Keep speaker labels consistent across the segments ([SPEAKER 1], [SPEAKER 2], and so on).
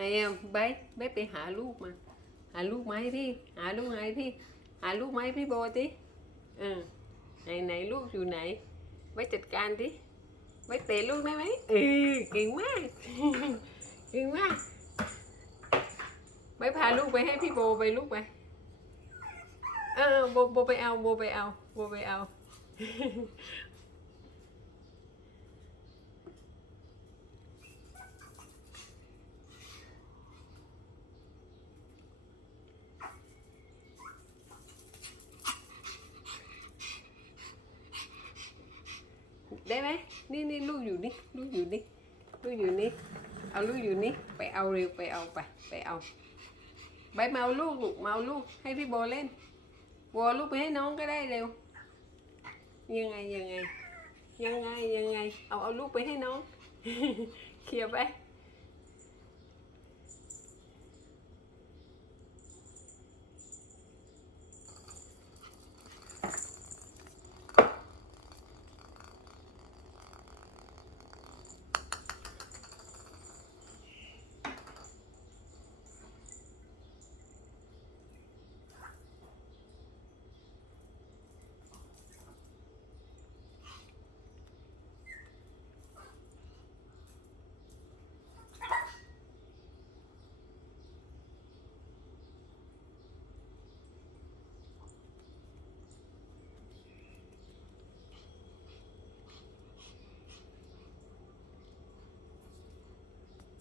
[SPEAKER 1] ไหนอะใบใบไปหาลูกมา หาลูกมาให้พี่ หาลูกมาให้พี่ หาลูกมาให้พี่โบติเออไหนไหนลูกอยู่ไหนไว้จัดการดิไว้เตะลูกได้ไหมเออเก่งมากเก่งมากไว้พาลูกไปให้พี่โบไปลูกไปเออโบโบไปเอาโบไปเอาโบไปเอา ได้ไหมนี่นี่ลูกอยู่นี่ลูกอยู่นี่ลูกอยู่นี่เอาลูกอยู่นี่ไปเอาเร็วไปเอาไปไปเอาใบเมาลูกลูกเมาลูกให้พี่โบเล่นโบเอลูกไปให้น้องก็ได้เร็ว ยังไงยังไง ยังไงยังไง เอาเอาลูกไปให้น้อง เคลียร์ไป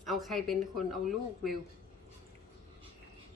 [SPEAKER 1] เอาใครเป็นคนเอาลูกวิว